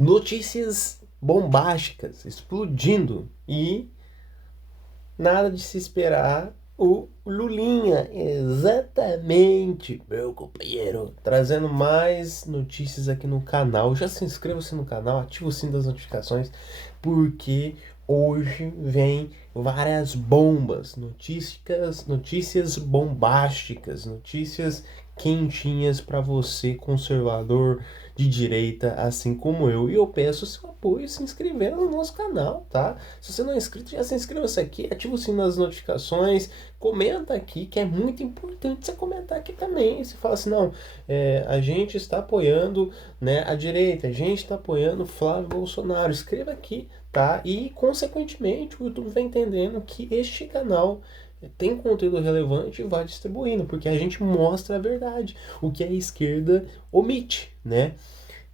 Notícias bombásticas explodindo e nada de se esperar. O Lulinha, exatamente, meu companheiro, trazendo mais notícias aqui no canal. Já se inscreva-se no canal, ativa o sininho das notificações, porque hoje vem várias bombas, notícias bombásticas, notícias quentinhas para você, conservador de direita, assim como eu. E eu peço seu apoio se inscrevendo no nosso canal, tá? Se você não é inscrito, já se inscreva-se aqui, ativa o sininho das notificações, comenta aqui, que é muito importante você comentar aqui também. Você fala assim, não, a gente está apoiando, né, a direita, a gente está apoiando Flávio Bolsonaro. Escreva aqui, tá? E, consequentemente, o YouTube vai entendendo que este canal tem conteúdo relevante e vai distribuindo, porque a gente mostra a verdade, o que a esquerda omite, né?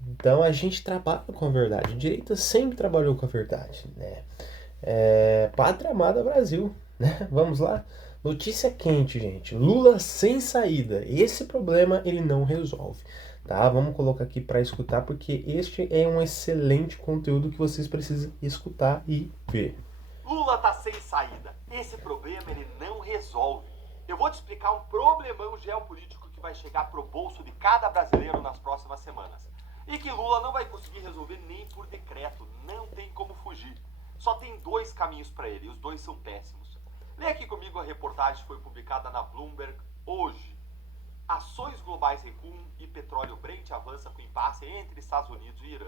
Então a gente trabalha com a verdade. A direita sempre trabalhou com a verdade, né? Pátria amada Brasil, né? Vamos lá? Notícia quente, gente. Lula sem saída. Esse problema ele não resolve, tá? Vamos colocar aqui para escutar porque este é um excelente conteúdo que vocês precisam escutar e ver. Lula tá sem saída. Esse problema ele não resolve. Eu vou te explicar um problemão geopolítico que vai chegar pro bolso de cada brasileiro nas próximas semanas. E que Lula não vai conseguir resolver nem por decreto. Não tem como fugir. Só tem dois caminhos para ele, e os dois são péssimos. Lê aqui comigo a reportagem que foi publicada na Bloomberg hoje. Ações globais recuam e petróleo Brent avança com impasse entre Estados Unidos e Irã.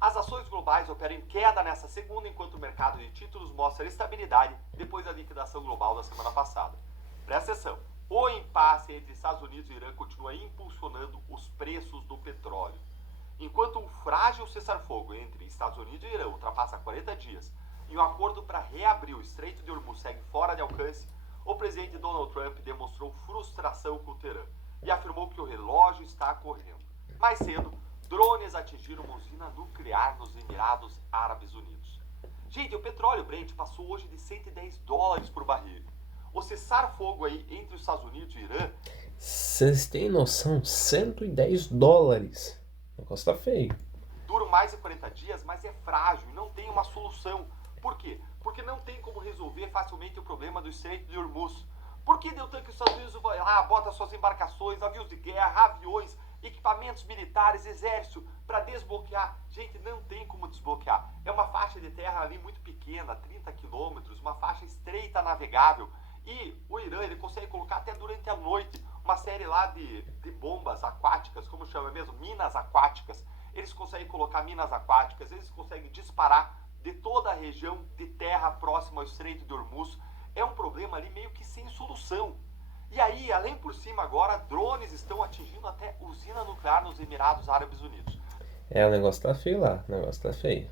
As ações globais operam em queda nessa segunda, enquanto o mercado de títulos mostra estabilidade depois da liquidação global da semana passada. Presta atenção, o impasse entre Estados Unidos e Irã continua impulsionando os preços do petróleo. Enquanto um frágil cessar-fogo entre Estados Unidos e Irã ultrapassa 40 dias e o acordo para reabrir o Estreito de Hormuz segue fora de alcance, o presidente Donald Trump demonstrou frustração com o Teherã e afirmou que o relógio está correndo. Mais cedo, drones atingiram uma usina nuclear nos Emirados Árabes Unidos. Gente, o petróleo Brent passou hoje de $110 por barril. O cessar-fogo aí entre os Estados Unidos e o Irã... Vocês têm noção? $110. O negócio tá feio. Dura mais de 40 dias, mas é frágil e não tem uma solução. Por quê? Porque não tem como resolver facilmente o problema do Estreito de Hormuz. Por que deu tanto que os Estados Unidos vai lá, bota suas embarcações, navios de guerra, aviões, equipamentos militares, exército, para desbloquear? Gente, não tem como desbloquear. É uma faixa de terra ali muito pequena, 30 quilômetros, uma faixa estreita navegável. E o Irã, ele consegue colocar até durante a noite uma série lá de bombas aquáticas, como chama mesmo? Minas aquáticas. Eles conseguem colocar minas aquáticas, eles conseguem disparar de toda a região de terra próxima ao Estreito de Hormuz. É um problema ali meio que sem solução. E aí, além por cima agora, drones estão atingindo até usina nuclear nos Emirados Árabes Unidos. O negócio tá feio lá, o negócio tá feio.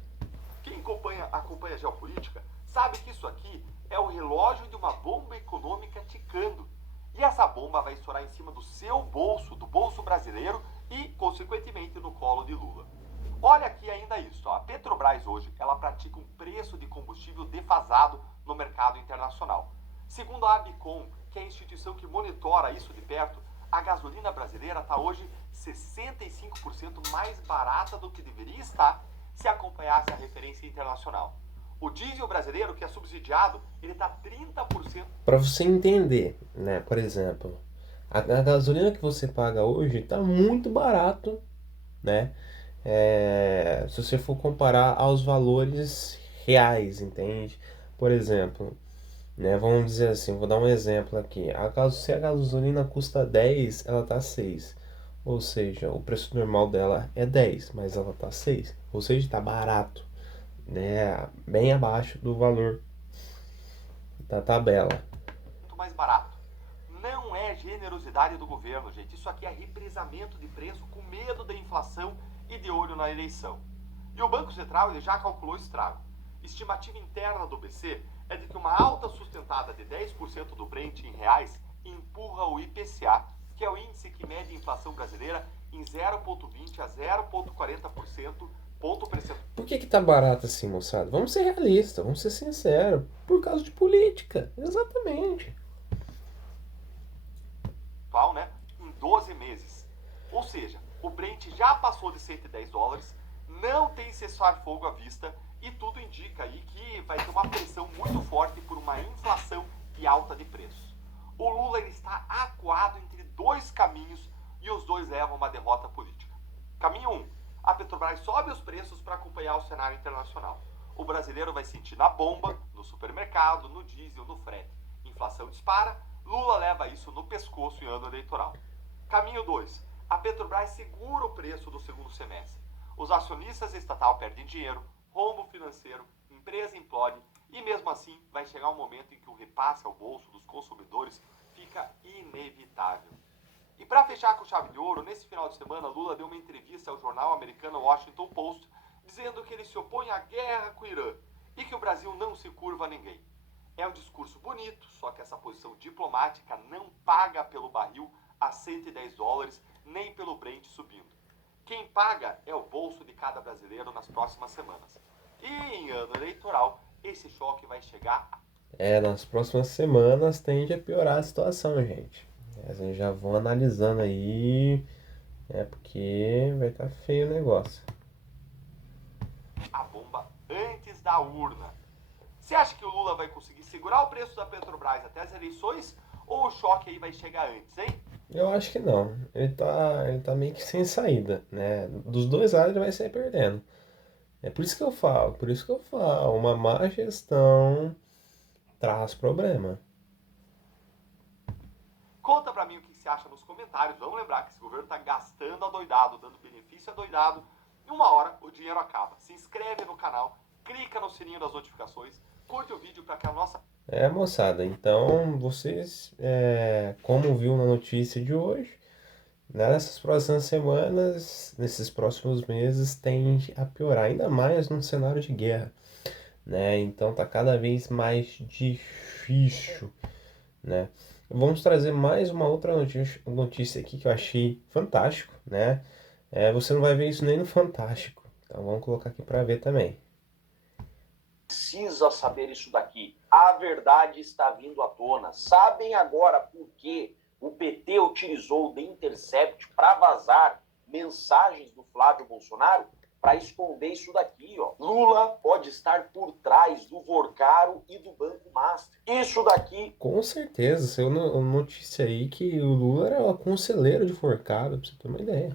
Quem acompanha a geopolítica sabe que isso aqui é o relógio de uma bomba econômica ticando. E essa bomba vai estourar em cima do seu bolso, do bolso brasileiro e, consequentemente, no colo de Lula. Olha aqui ainda isso, ó. A Petrobras hoje, ela pratica um preço de combustível defasado no mercado internacional. Segundo a Abicom, que é a instituição que monitora isso de perto, a gasolina brasileira está hoje 65% mais barata do que deveria estar se acompanhasse a referência internacional. O diesel brasileiro, que é subsidiado, ele está 30%. Para você entender, né? Por exemplo, a gasolina que você paga hoje está muito barato, né? Se você for comparar aos valores reais, entende? Por exemplo, né? Vamos dizer assim, vou dar um exemplo aqui. Se a gasolina custa 10, ela tá 6. Ou seja, o preço normal dela é 10, mas ela tá 6. Ou seja, tá barato, né? Bem abaixo do valor da tabela. Muito mais barato. Não é generosidade do governo, gente. Isso aqui é represamento de preço com medo da inflação e de olho na eleição. E o Banco Central ele já calculou o estrago. Estimativa interna do BC é de que uma alta sustentada de 10% do Brent em reais empurra o IPCA, que é o índice que mede a inflação brasileira, em 0,20 a 0,40% ponto percentual. Por que tá barato assim, moçada? Vamos ser realistas, vamos ser sinceros. Por causa de política, exatamente. Né, em 12 meses. Ou seja, o Brent já passou de $110, cessar-fogo à vista e tudo indica aí que vai ter uma pressão muito forte por uma inflação e alta de preços. O Lula ele está acuado entre dois caminhos e os dois levam a uma derrota política. Caminho 1. A Petrobras sobe os preços para acompanhar o cenário internacional. O brasileiro vai sentir na bomba, no supermercado, no diesel, no frete. Inflação dispara, Lula leva isso no pescoço em ano eleitoral. Caminho 2. A Petrobras segura o preço do segundo semestre. Os acionistas estatal perdem dinheiro, rombo financeiro, empresa implode e mesmo assim vai chegar um momento em que o repasse ao bolso dos consumidores fica inevitável. E para fechar com chave de ouro, nesse final de semana Lula deu uma entrevista ao jornal americano Washington Post dizendo que ele se opõe à guerra com o Irã e que o Brasil não se curva a ninguém. É um discurso bonito, só que essa posição diplomática não paga pelo barril a $110 nem pelo Brent subindo. Quem paga é o bolso de cada brasileiro nas próximas semanas. E em ano eleitoral, esse choque vai chegar. Nas próximas semanas tende a piorar a situação, gente. A gente já vão analisando aí, porque vai estar feio o negócio. A bomba antes da urna. Você acha que o Lula vai conseguir segurar o preço da Petrobras até as eleições? Ou o choque aí vai chegar antes, hein? Eu acho que não. Ele tá meio que sem saída, né? Dos dois lados ele vai sair perdendo. É por isso que eu falo, uma má gestão traz problema. Conta pra mim o que você acha nos comentários. Vamos lembrar que esse governo tá gastando adoidado, dando benefício adoidado. E uma hora o dinheiro acaba. Se inscreve no canal, clica no sininho das notificações, curte o vídeo para que a nossa... Moçada, então vocês, como viu na notícia de hoje, nessas próximas semanas, nesses próximos meses, tende a piorar, ainda mais num cenário de guerra, né? Então tá cada vez mais difícil, né? Vamos trazer mais uma outra notícia aqui que eu achei fantástico, né? Você não vai ver isso nem no Fantástico, então vamos colocar aqui para ver também. Precisa saber isso daqui. A verdade está vindo à tona. Sabem agora por que o PT utilizou o The Intercept para vazar mensagens do Flávio Bolsonaro? Para esconder isso daqui, ó. Lula pode estar por trás do Vorcaro e do Banco Master. Isso daqui... Com certeza, saiu notícia aí que o Lula era o conselheiro de Vorcaro, pra você ter uma ideia.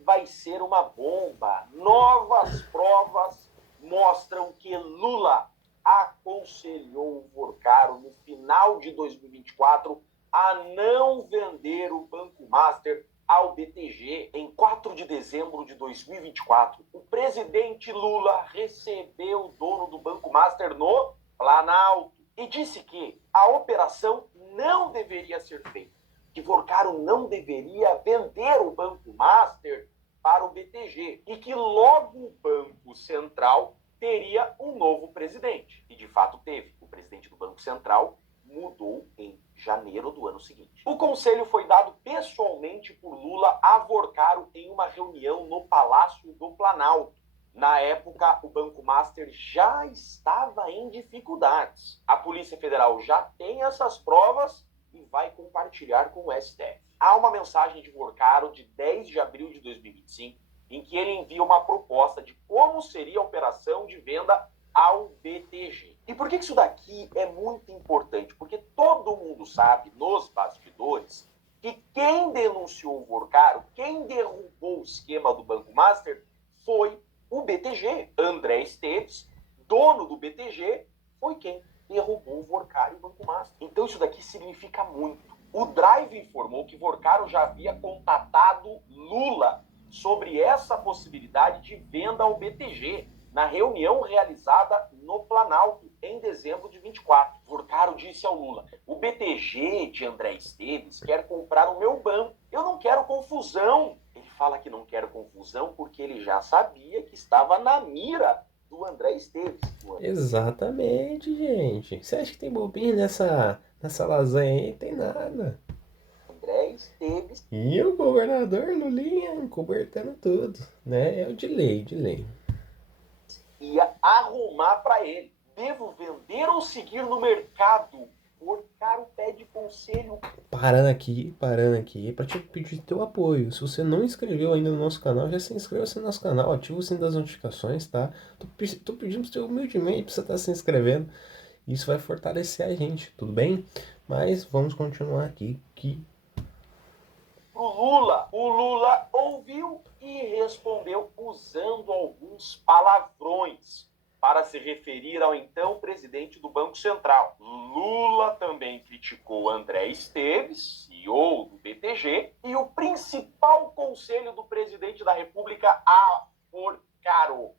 Vai ser uma bomba. Novas provas mostram que Lula aconselhou o Vorcaro no final de 2024 a não vender o Banco Master ao BTG. Em 4 de dezembro de 2024, o presidente Lula recebeu o dono do Banco Master no Planalto e disse que a operação não deveria ser feita, que Vorcaro não deveria vender o Banco Master para o BTG e que logo o Banco Central teria um novo presidente. E de fato teve. O presidente do Banco Central mudou em janeiro do ano seguinte. O conselho foi dado pessoalmente por Lula a Vorcaro em uma reunião no Palácio do Planalto. Na época, o Banco Master já estava em dificuldades. A Polícia Federal já tem essas provas e vai compartilhar com o STF. Há uma mensagem de Vorcaro de 10 de abril de 2025, em que ele envia uma proposta de como seria a operação de venda ao BTG. E por que isso daqui é muito importante? Porque todo mundo sabe, nos bastidores, que quem denunciou o Vorcaro, quem derrubou o esquema do Banco Master, foi o BTG. André Esteves, dono do BTG, foi quem derrubou o Vorcaro e o Banco Master. Então isso daqui significa muito. O Drive informou que Vorcaro já havia contatado Lula sobre essa possibilidade de venda ao BTG na reunião realizada no Planalto em dezembro de 24. Vorcaro disse ao Lula: o BTG de André Esteves quer comprar o meu banco. Eu não quero confusão. Ele fala que não quer confusão porque ele já sabia que estava na mira do André Esteves. Exatamente, gente. Você acha que tem bobinho nessa lasanha aí? Tem nada. André Esteves. E o governador Lulinha cobertando tudo, né? É o de lei. Ia arrumar para ele. Devo vender ou seguir no mercado? Porcaro pede conselho. Parando aqui, para te pedir teu apoio. Se você não inscreveu ainda no nosso canal, já se inscreva-se no nosso canal, ativa o sininho das notificações, tá? Tô pedindo pro seu humildemente pra você estar se inscrevendo. Isso vai fortalecer a gente, tudo bem? Mas vamos continuar aqui, que O Lula ouviu e respondeu usando alguns palavrões para se referir ao então presidente do Banco Central. Lula também criticou André Esteves, CEO do BTG, e o principal conselho do presidente da República a Porcaro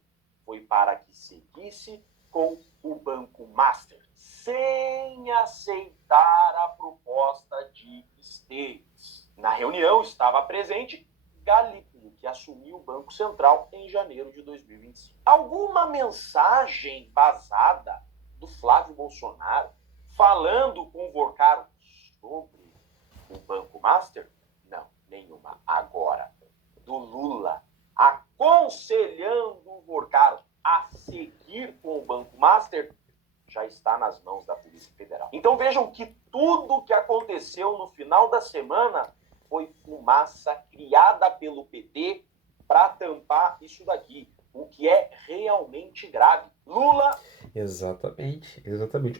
foi para que seguisse com o Banco Master, sem aceitar a proposta de Esteves. Na reunião estava presente Galípolo, que assumiu o Banco Central em janeiro de 2025. Alguma mensagem vazada do Flávio Bolsonaro falando com o Porcaro sobre o Banco Master? Não, nenhuma. Agora, do Lula aconselhando o Porcaro a seguir com o Banco Master já está nas mãos da Polícia Federal. Então vejam que tudo o que aconteceu no final da semana foi fumaça criada pelo PT para tampar isso daqui, o que é realmente grave. Lula... Exatamente.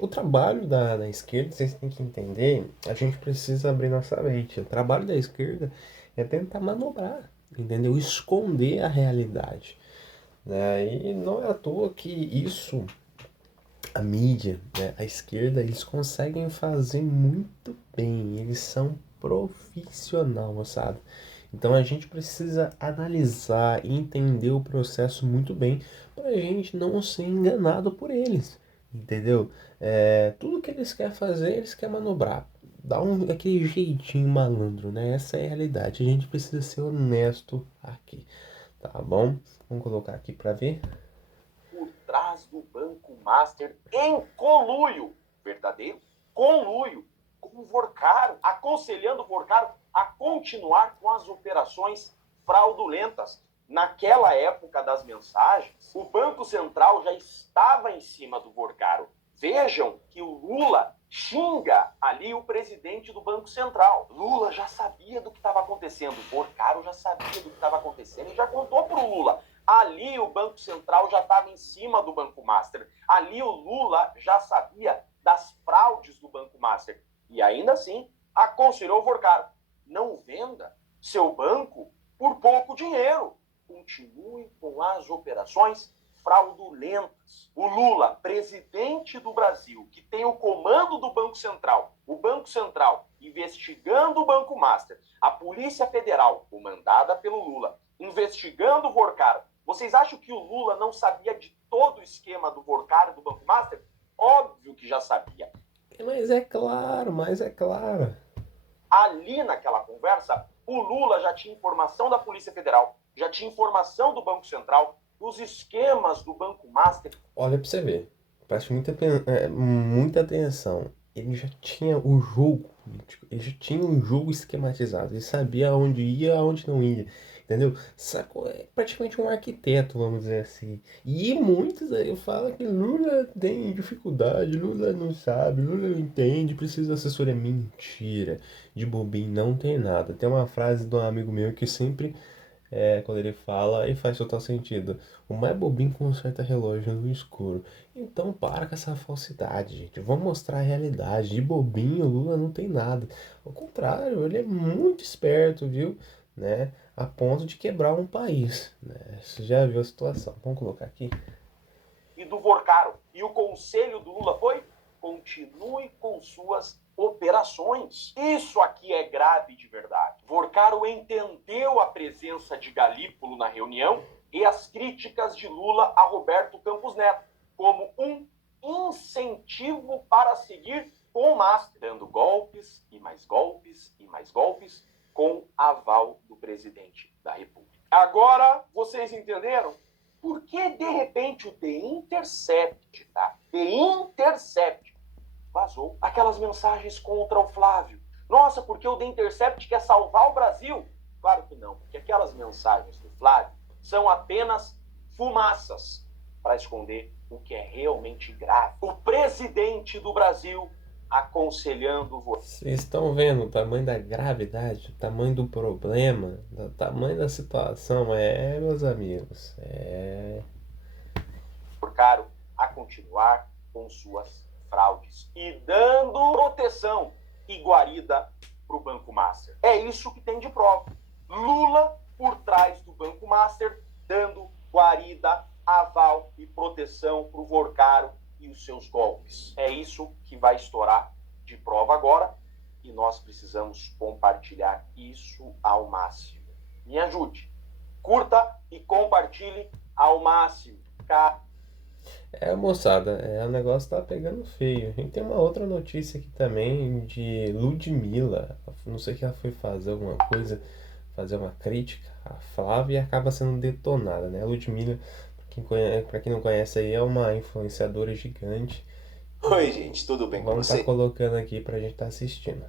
O trabalho da esquerda, vocês têm que entender, a gente precisa abrir nossa mente. O trabalho da esquerda é tentar manobrar, entendeu? Esconder a realidade, né? E não é à toa que isso, a mídia, né, a esquerda, eles conseguem fazer muito bem. Eles são profissional, moçada. Então a gente precisa analisar e entender o processo muito bem para a gente não ser enganado por eles, entendeu? Tudo que eles querem fazer, eles querem manobrar. Dá aquele jeitinho malandro, né? Essa é a realidade. A gente precisa ser honesto aqui, tá bom? Vamos colocar aqui para ver. Por trás do Banco Master, em conluio, verdadeiro conluio, com o Porcaro, aconselhando o Porcaro a continuar com as operações fraudulentas. Naquela época das mensagens, o Banco Central já estava em cima do Porcaro. Vejam que o Lula xinga ali o presidente do Banco Central. Lula já sabia do que estava acontecendo, o Porcaro já sabia do que estava acontecendo e já contou para o Lula. Ali o Banco Central já estava em cima do Banco Master. Ali o Lula já sabia das fraudes do Banco Master. E ainda assim, aconselhou o Porcaro: não venda seu banco por pouco dinheiro. Continue com as operações fraudulentas. O Lula, presidente do Brasil, que tem o comando do Banco Central, o Banco Central investigando o Banco Master, a Polícia Federal, comandada pelo Lula, investigando o Porcaro. Vocês acham que o Lula não sabia de todo o esquema do Porcaro e do Banco Master? Óbvio que já sabia. Mas é claro. Ali naquela conversa, o Lula já tinha informação da Polícia Federal, já tinha informação do Banco Central, dos esquemas do Banco Master. Olha pra você ver, preste muita atenção. Ele já tinha o jogo político, ele já tinha um jogo esquematizado, ele sabia aonde ia, aonde não ia, entendeu? Sacou? É praticamente um arquiteto, vamos dizer assim. E muitos aí falam que Lula tem dificuldade, Lula não sabe, Lula não entende, precisa de assessoria. Mentira, de bobinho não tem nada. Tem uma frase de um amigo meu que sempre, quando ele fala, e faz total sentido: o mais bobinho conserta relógio no escuro. Então para com essa falsidade, gente. Vamos mostrar a realidade. De bobinho, o Lula não tem nada. Ao contrário, ele é muito esperto, viu? Né? A ponto de quebrar um país, né? Você já viu a situação. Vamos colocar aqui. E do Porcaro. E o conselho do Lula foi: continue com suas operações. Isso aqui é grave de verdade. Porcaro entendeu a presença de Galípolo na reunião e as críticas de Lula a Roberto Campos Neto como um incentivo para seguir com o Master, dando golpes e mais golpes e mais golpes com aval do presidente da República. Agora, vocês entenderam? Por que, de repente, o The Intercept, tá? The Intercept vazou aquelas mensagens contra o Flávio? Nossa, porque o The Intercept quer salvar o Brasil? Claro que não, porque aquelas mensagens do Flávio são apenas fumaças para esconder o que é realmente grave. O presidente do Brasil aconselhando Vocês estão vendo o tamanho da gravidade, o tamanho do problema, o tamanho da situação? Meus amigos, Porcaro a continuar com suas fraudes e dando proteção e guarida para o Banco Master. É isso que tem de prova. Lula por trás do Banco Master, dando guarida, aval e proteção para o Porcaro e os seus golpes. É isso que vai estourar de prova agora e nós precisamos compartilhar isso ao máximo. Me ajude. Curta e compartilhe ao máximo. Moçada, o negócio tá pegando feio. A gente tem uma outra notícia aqui também de Ludmilla. Não sei que ela foi fazer alguma coisa, fazer uma crítica à Flávia e acaba sendo detonada, né? A Ludmilla, pra quem não conhece aí, é uma influenciadora gigante. Oi, gente, tudo bem com Vamos vocês? estar colocando aqui pra gente estar assistindo.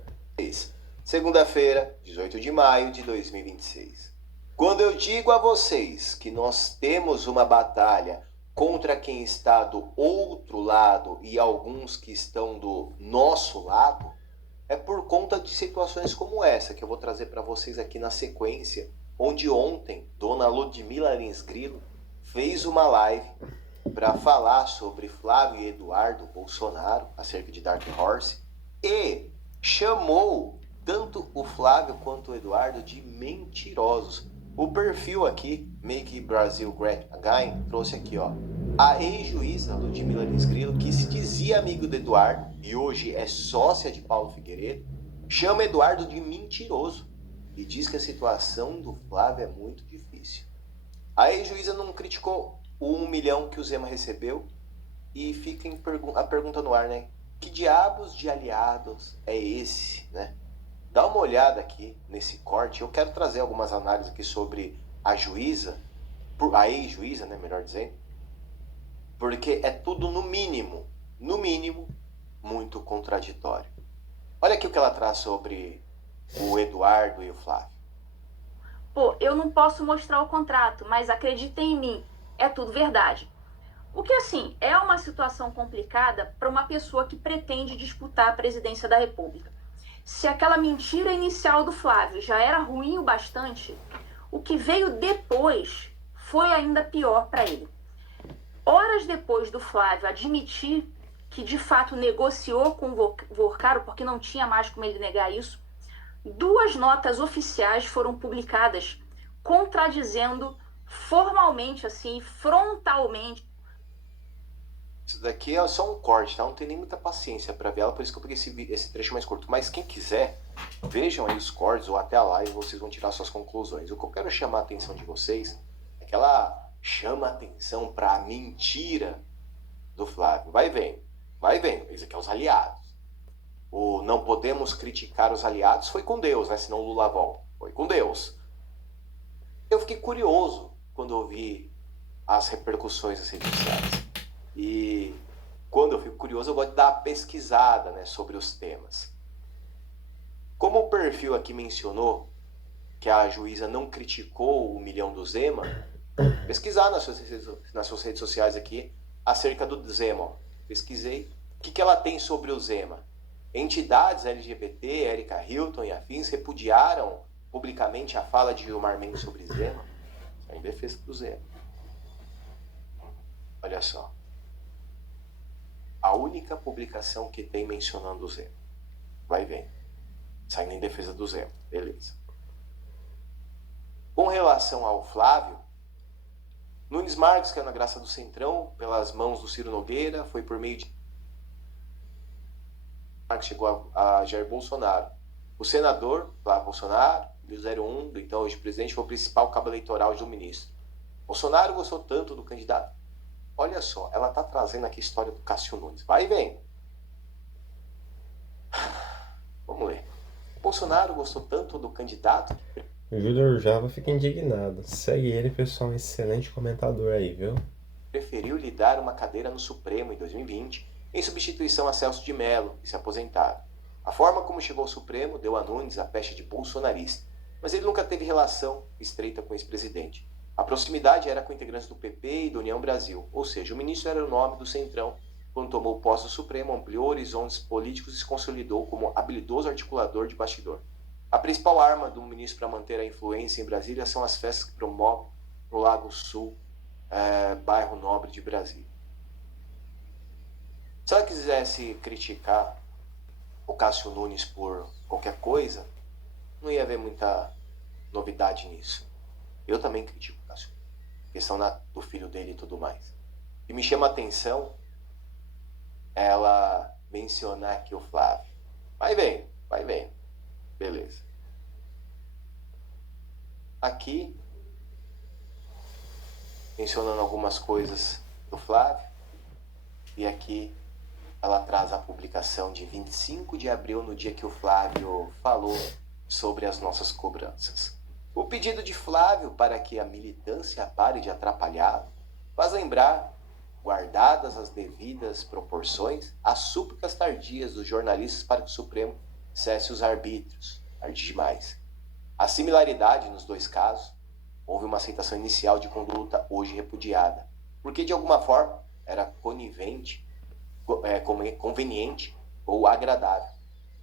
Segunda-feira, 18 de maio de 2026. Quando eu digo a vocês que nós temos uma batalha contra quem está do outro lado e alguns que estão do nosso lado, é por conta de situações como essa que eu vou trazer para vocês aqui na sequência, onde ontem Dona Ludmilla Lins Grilo fez uma live para falar sobre Flávio e Eduardo Bolsonaro, acerca de Dark Horse, e chamou tanto o Flávio quanto o Eduardo de mentirosos. O perfil aqui, Make Brazil Great Again, trouxe aqui, ó, a ex-juíza Ludmilla Lins Grilo, que se dizia amigo do Eduardo e hoje é sócia de Paulo Figueiredo, chama Eduardo de mentiroso e diz que a situação do Flávio é muito difícil. A ex-juíza não criticou o 1 milhão que o Zema recebeu e fica a pergunta no ar, né? Que diabos de aliados é esse, né? Dá uma olhada aqui nesse corte. Eu quero trazer algumas análises aqui sobre a juíza, a ex-juíza, né, melhor dizendo, porque é tudo no mínimo, muito contraditório. Olha aqui o que ela traz sobre o Eduardo e o Flávio. Pô, eu não posso mostrar o contrato, mas acreditem em mim, é tudo verdade. O que, assim, é uma situação complicada para uma pessoa que pretende disputar a presidência da República. Se aquela mentira inicial do Flávio já era ruim o bastante, o que veio depois foi ainda pior para ele. Horas depois do Flávio admitir que de fato negociou com o Porcaro, porque não tinha mais como ele negar isso, 2 notas oficiais foram publicadas contradizendo formalmente, assim, frontalmente. Isso daqui é só um corte, tá? Não tem nem muita paciência para ver ela, por isso que eu peguei esse trecho mais curto. Mas quem quiser, vejam aí os cortes ou até a live, vocês vão tirar suas conclusões. O que eu quero chamar a atenção de vocês é que ela chama a atenção para a mentira do Flávio. Vai vendo. Isso aqui é os aliados. O não podemos criticar os aliados foi com Deus, né? Senão o Lula volta. Foi com Deus. Eu fiquei curioso quando eu vi as repercussões das redes sociais. E quando eu fico curioso, eu gosto de dar uma pesquisada, né, sobre os temas. Como o perfil aqui mencionou que a juíza não criticou o 1 milhão do Zema, pesquisar nas suas redes sociais aqui acerca do Zema. Ó. Pesquisei. O que ela tem sobre o Zema? Entidades LGBT, Erika Hilton e afins repudiaram publicamente a fala de Gilmar Mendes sobre Zema. Isso é em defesa do Zema. Olha só. A única publicação que tem mencionando o Zema. Vai vendo. Saindo em defesa do Zema. Beleza. Com relação ao Flávio, Nunes Marques, que é na graça do Centrão, pelas mãos do Ciro Nogueira, foi por meio de Marques chegou a Jair Bolsonaro. O senador, Flávio Bolsonaro, do 01, do então hoje presidente, foi o principal cabo eleitoral do ministro. Bolsonaro gostou tanto do candidato. Olha só, ela está trazendo aqui a história do Cássio Nunes. Vai e vem. Vamos ler. Bolsonaro gostou tanto do candidato. O Júlio Java fica indignado. Segue ele, pessoal. Um excelente comentador aí, viu? Preferiu lhe dar uma cadeira no Supremo em 2020, em substituição a Celso de Mello, que se aposentara. A forma como chegou ao Supremo deu a Nunes a pecha de bolsonarista, mas ele nunca teve relação estreita com o ex-presidente. A proximidade era com integrantes do PP e do União Brasil, ou seja, o ministro era o nome do Centrão, Quando tomou posse do Supremo, ampliou horizontes políticos e se consolidou como habilidoso articulador de bastidor. A principal arma do ministro para manter a influência em Brasília são as festas que promove no Lago Sul, bairro nobre de Brasília. Se ela quisesse criticar o Cássio Nunes por qualquer coisa, não ia haver muita novidade nisso. Eu também critico o Cássio, questão do filho dele e tudo mais. E me chama a atenção ela mencionar aqui o Flávio. Vai vendo. Beleza. Aqui, mencionando algumas coisas do Flávio, e aqui ela traz a publicação de 25 de abril, no dia que o Flávio falou sobre as nossas cobranças. O pedido de Flávio para que a militância pare de atrapalhá-lo faz lembrar, guardadas as devidas proporções, as súplicas tardias dos jornalistas para que o Supremo cesse os arbítrios. Tarde demais. A similaridade nos dois casos, houve uma aceitação inicial de conduta hoje repudiada, porque de alguma forma era conivente, conveniente ou agradável.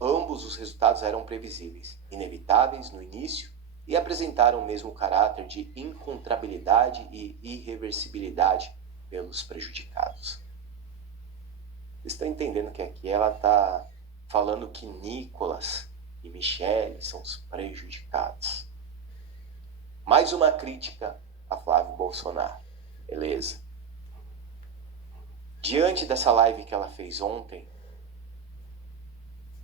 Ambos os resultados eram previsíveis, inevitáveis no início e apresentaram o mesmo caráter de incontrabilidade e irreversibilidade pelos prejudicados. Vocês estão entendendo que aqui ela está falando que Nicolas e Michele são os prejudicados. Mais uma crítica a Flávio Bolsonaro. Beleza. Diante dessa live que ela fez ontem,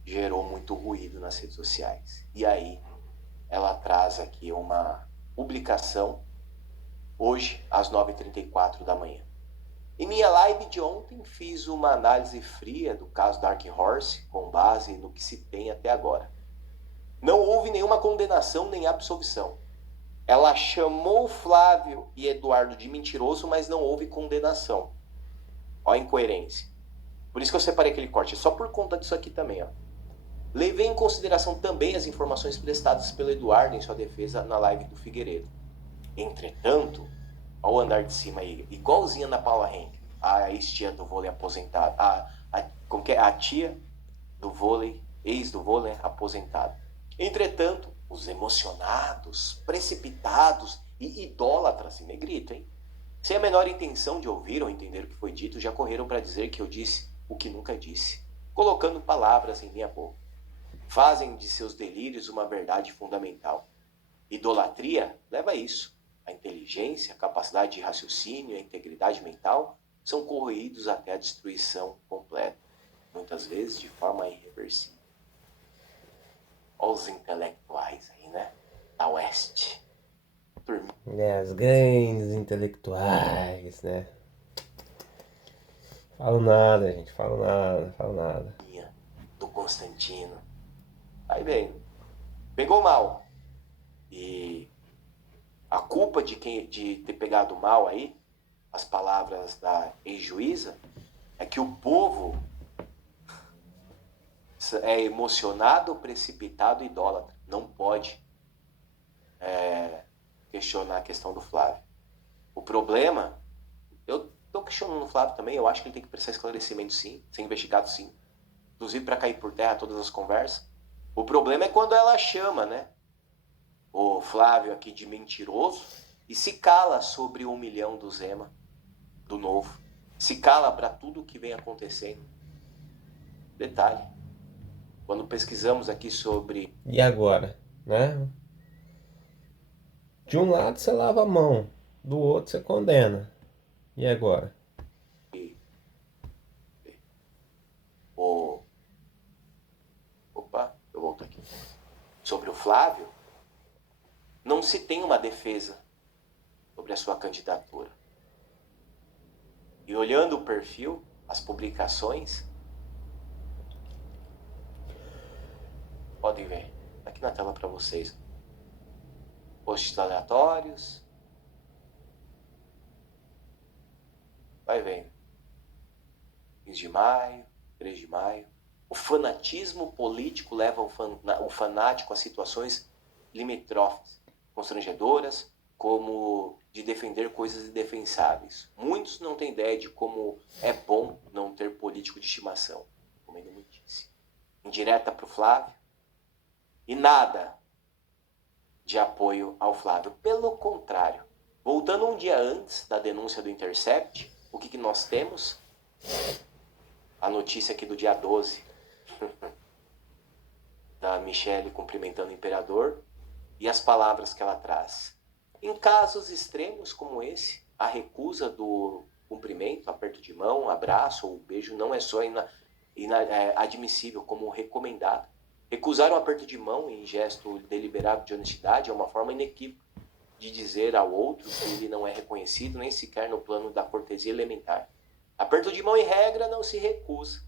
gerou muito ruído nas redes sociais. E aí, ela traz aqui uma publicação, hoje, às 9h34 da manhã. Em minha live de ontem, fiz uma análise fria do caso Dark Horse, com base no que se tem até agora. Não houve nenhuma condenação nem absolvição. Ela chamou Flávio e Eduardo de mentiroso, mas não houve condenação. Ó a incoerência. Por isso que eu separei aquele corte, só por conta disso aqui também, ó. Levei em consideração também as informações prestadas pelo Eduardo em sua defesa na live do Figueiredo. Entretanto, ao andar de cima aí, igualzinha na Paula Henke, a ex-tia do vôlei aposentada, a tia do vôlei, ex do vôlei aposentado. Entretanto, os emocionados, precipitados e idólatras, em negrito, hein? Sem a menor intenção de ouvir ou entender o que foi dito, já correram para dizer que eu disse o que nunca disse, colocando palavras em minha boca. Fazem de seus delírios uma verdade fundamental. Idolatria leva a isso. A inteligência, a capacidade de raciocínio e a integridade mental são corroídos até a destruição completa, muitas vezes de forma irreversível. Olha os intelectuais aí, né? Da Oeste. As grandes intelectuais, né? Falo nada, gente. Falo nada. Do Constantino. Aí bem, pegou mal. E a culpa de ter pegado mal aí, as palavras da ex-juíza, é que o povo é emocionado, precipitado e idólatra. Não pode questionar a questão do Flávio. O problema, eu estou questionando o Flávio também, eu acho que ele tem que prestar esclarecimento sim, ser investigado sim, inclusive para cair por terra todas as conversas. O problema é quando ela chama, né, o Flávio aqui de mentiroso e se cala sobre o 1 milhão do Zema, do Novo. Se cala para tudo o que vem acontecendo. Detalhe, quando pesquisamos aqui sobre... E agora, né? De um lado você lava a mão, do outro você condena. E agora? Opa, eu volto aqui. Sobre o Flávio, não se tem uma defesa sobre a sua candidatura. E olhando o perfil, as publicações, podem ver, tá aqui na tela para vocês. Posts aleatórios. Vai vendo. 15 de maio, 3 de maio. O fanatismo político leva o fanático a situações limítrofes, constrangedoras, como de defender coisas indefensáveis. Muitos não têm ideia de como é bom não ter político de estimação, como ele me disse. Indireta para o Flávio e nada de apoio ao Flávio. Pelo contrário, voltando um dia antes da denúncia do Intercept, o que nós temos? A notícia aqui do dia 12 da Michelle cumprimentando o imperador e as palavras que ela traz. Em casos extremos como esse, a recusa do cumprimento, aperto de mão, abraço ou beijo não é só admissível, como recomendado. Recusar um aperto de mão em gesto deliberado de honestidade é uma forma inequívoca de dizer ao outro que ele não é reconhecido nem sequer no plano da cortesia elementar. Aperto de mão em regra não se recusa.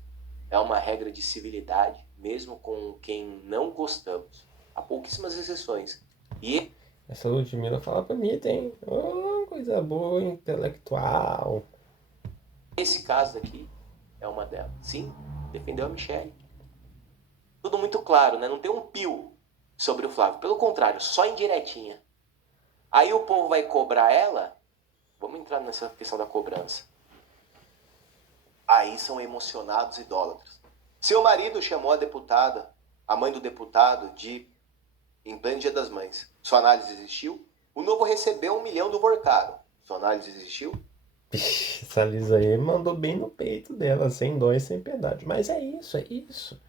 É uma regra de civilidade, mesmo com quem não gostamos. Há pouquíssimas exceções. E essa Ludmilla fala bonita, hein? Oh, coisa boa, intelectual. esse caso aqui é uma delas. Sim, defendeu a Michelle. Tudo muito claro, né? Não tem um pio sobre o Flávio. Pelo contrário, só indiretinha. Aí o povo vai cobrar ela. Vamos entrar nessa questão da cobrança. Aí são emocionados idólatras. Seu marido chamou a deputada, a mãe do deputado, em pleno Dia das Mães. Sua análise existiu? O Novo recebeu 1 milhão do Vorcaro. Sua análise existiu? Essa Lisa aí mandou bem no peito dela, sem dó e sem piedade. Mas é isso, é isso.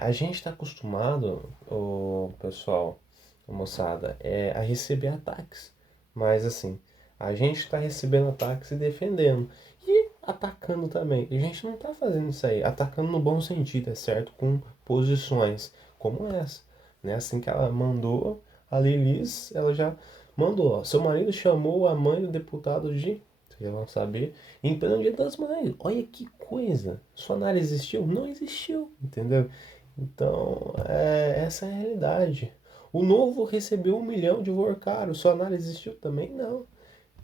A gente está acostumado, o pessoal, a moçada, a receber ataques. Mas assim, a gente está recebendo ataques e defendendo. E atacando também. E a gente não está fazendo isso aí, atacando no bom sentido, é certo? Com posições como essa. Né? Assim que ela mandou, a Lilis, ela já mandou. Ó, seu marido chamou a mãe do deputado de... Vocês vão saber. Em pleno Dia das Mães. Olha que coisa. Sua análise existiu? Não existiu, entendeu? Então, essa é a realidade. O Novo recebeu 1 milhão de Vorcaro. Sua análise existiu também? Não.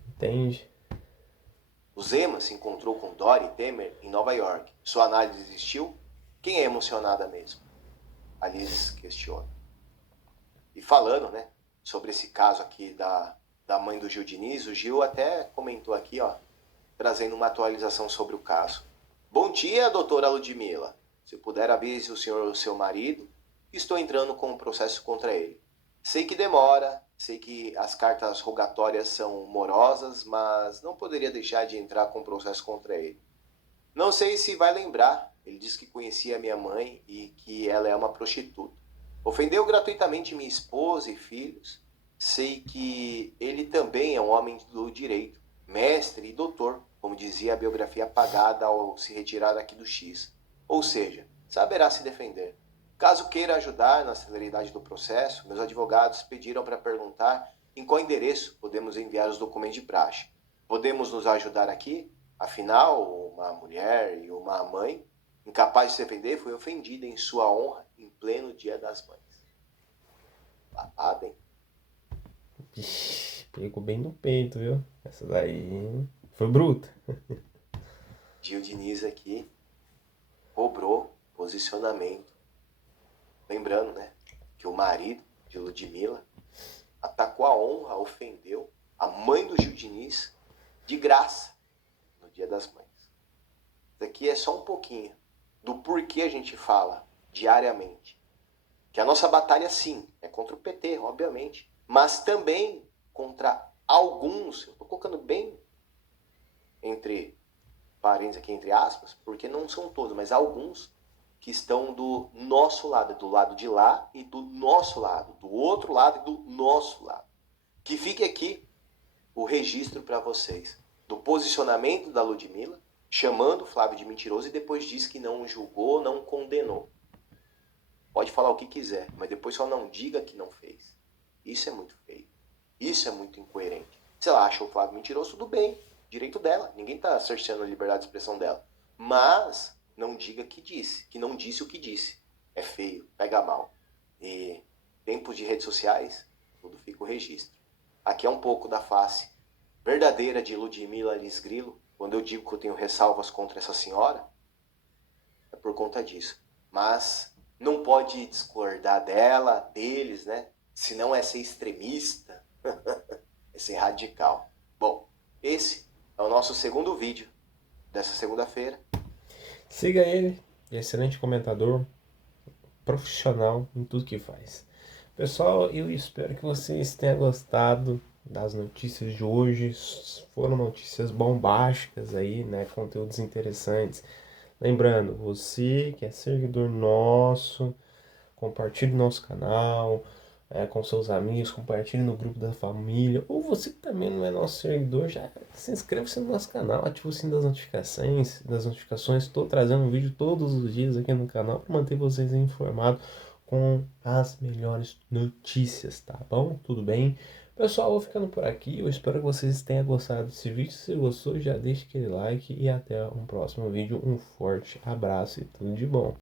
Entende? O Zema se encontrou com Dori Temer em Nova York. Sua análise existiu? Quem é emocionada mesmo? A Liz questiona. E falando, né, sobre esse caso aqui da mãe do Gil Diniz, o Gil até comentou aqui, ó, trazendo uma atualização sobre o caso. Bom dia, doutora Ludmilla. Se puder, avise o senhor, o seu marido, estou entrando com um processo contra ele. Sei que demora, sei que as cartas rogatórias são morosas, mas não poderia deixar de entrar com um processo contra ele. Não sei se vai lembrar, ele disse que conhecia minha mãe e que ela é uma prostituta. Ofendeu gratuitamente minha esposa e filhos. Sei que ele também é um homem do direito, mestre e doutor, como dizia a biografia apagada ao se retirar aqui do X. Ou seja, saberá se defender. Caso queira ajudar na celeridade do processo, meus advogados pediram para perguntar em qual endereço podemos enviar os documentos de praxe. Podemos nos ajudar aqui? Afinal, uma mulher e uma mãe, incapaz de se defender, foi ofendida em sua honra em pleno Dia das Mães. Babado, hein? Pegou bem no peito, viu? Essa daí foi bruta. Gil Diniz aqui cobrou posicionamento. Lembrando, né, que o marido de Ludmilla atacou a honra, ofendeu a mãe do Gil Diniz de graça no Dia das Mães. Isso aqui é só um pouquinho do porquê a gente fala diariamente. Que a nossa batalha, sim, é contra o PT, obviamente, mas também contra alguns, eu estou colocando bem entre parênteses aqui, entre aspas, porque não são todos, mas alguns que estão do nosso lado, do lado de lá e do nosso lado, do outro lado e do nosso lado. Que fique aqui o registro para vocês do posicionamento da Ludmilla, chamando o Flávio de mentiroso e depois diz que não julgou, não condenou. Pode falar o que quiser, mas depois só não diga que não fez. Isso é muito feio. Isso é muito incoerente. Se ela acha o Flávio mentiroso, tudo bem. Direito dela. Ninguém está cerceando a liberdade de expressão dela. Mas não diga que disse, que não disse o que disse. É feio, pega mal. E tempos de redes sociais, tudo fica o registro. Aqui é um pouco da face verdadeira de Ludmilla Liz Grilo. Quando eu digo que eu tenho ressalvas contra essa senhora, é por conta disso. Mas não pode discordar dela, deles, né? Se não é ser extremista, Esse radical. Bom, esse é o nosso segundo vídeo dessa segunda-feira. Siga ele, excelente comentador, profissional em tudo que faz. Pessoal, eu espero que vocês tenham gostado das notícias de hoje. Foram notícias bombásticas aí, né? Conteúdos interessantes. Lembrando, você que é seguidor nosso, compartilhe nosso canal com seus amigos, compartilhe no grupo da família. Ou você que também não é nosso seguidor, já se inscreva-se no nosso canal, ative o sino das notificações. Estou trazendo um vídeo todos os dias aqui no canal para manter vocês informados com as melhores notícias, tá bom? Tudo bem? Pessoal, eu vou ficando por aqui. Eu espero que vocês tenham gostado desse vídeo. Se gostou, já deixa aquele like e até um próximo vídeo. Um forte abraço e tudo de bom.